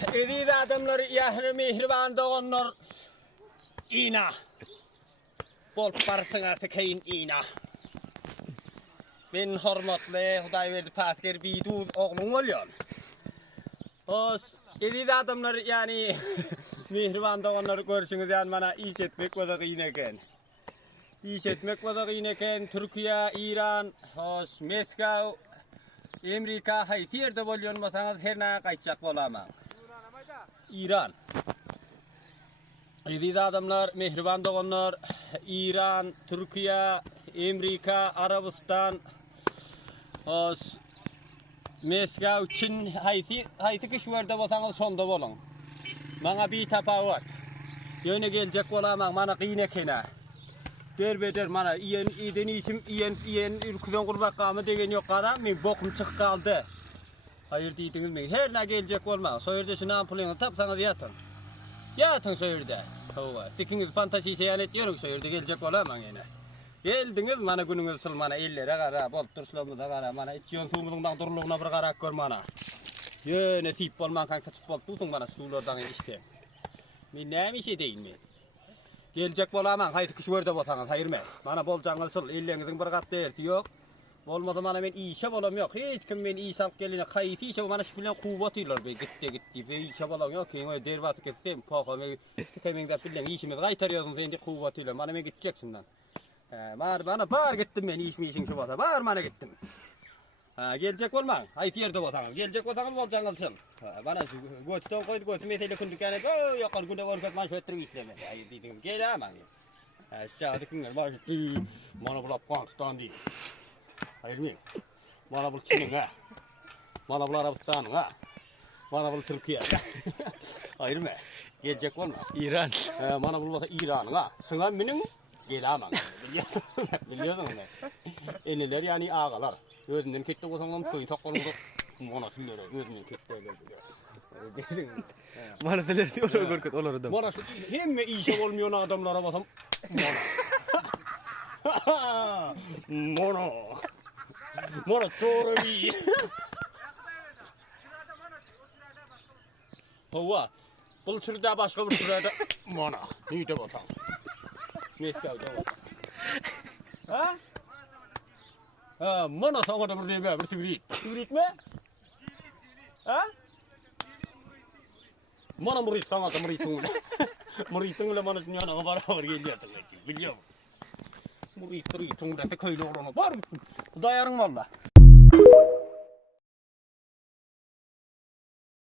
Ediz adamlar yahni mehriban doğanlar ina. Bol parsına tekeyin ina. Ben hormatlı Huday verdi patker biduz oğlum olyon. Os ediz adamlar yani mehriban doğanlar görüşünüz yani bana iş etmek o da iyineken. İş etmek o da iyineken Türkiye, İran, os Meksika, Amerika hayt yerde bolyon basanız her ne kaçacak bolamam. İran. Ediz adamlar, mehriban doğanlar, İran, Türkiye, Amerika, Arabistan, Meksika, Çin, hayti kışlarda basanız sonda bolun. Bana bir tapavat. Yöne gelecek bolamam, bana kıyne kena. Derbeder mana iden işim iyen ülkeden kurmak kamı degen yok kara, men bokum çık kaldı. Hayır deydiniz men, her ne gelecek olmaz. Soyurda şunu ampulunu tapsanız yatın. Yatın soyurda. Hava. Sikiniz fantasi seyahat ediyorsun soyurda gelecek olamam yine. Geldiniz mana gününüz sıl mana ellere kara, bol turşlamıza kara, mana içiyon suumuzdan duruluğuna bir kara gör mana. Yöne tip bolman kan kaçıp boltusun mana suulardan işte. Men näme şey deyin men. Gelecek bolamam, haydi kışverde bolsanız hayır men. Mana boljanız sıl ellerinizin bir kat dersi yok. Olmadı mana men işe bolam yok. Hiç kim men iş alıp gelene kayıt işe bana şu bilen kuvvet iler be gitti ve işe bolam yok. Kim o dervat gitsem paha kemen de bilen işimiz kaytarıyorsun sen de kuvvet iler. Mana men gideceksin lan. Bana bar gittim men işin şu bota. Bar mana gittim. Gelecek olmam. Hayt yerde botanız. Gelecek botanız boljanız sıl. Bana şu goçtan koydu goç mesele kunduk yani yakar günde orkat man şu ettirip işleme. Hayır dedim gelemem. Aşağıda kimler var şu mana bulap Pakistan değil. Hayır mı? Mana bul Çin'in ha. Mana bul Arabistan'ın ha. Mana bul Türkiye. Hayır mı? Gelecek olma. İran. Mana bul İran'ın ha. Sana benim gelemem. Biliyorsun mu? Eniler yani ağalar. Özünden ketті болсаңыз көй соққырыңды mana sillere özünden ketті geldi. Mana telesi olur görket olur adam. Mana şu hemme işe olmayan adamlara basam. Mana. Mana çoravi. Hava. Bul şurada başka bir şurada. Mana. Neyde basam. Meska da. Ha? Mana sana da bir tibrit. Tibrit mi? Ha? Mana murid sana da muridun. Muridun mana dünyada beraber geliyor biliyor musun? Murid da köylü olana var. Dayarın valla.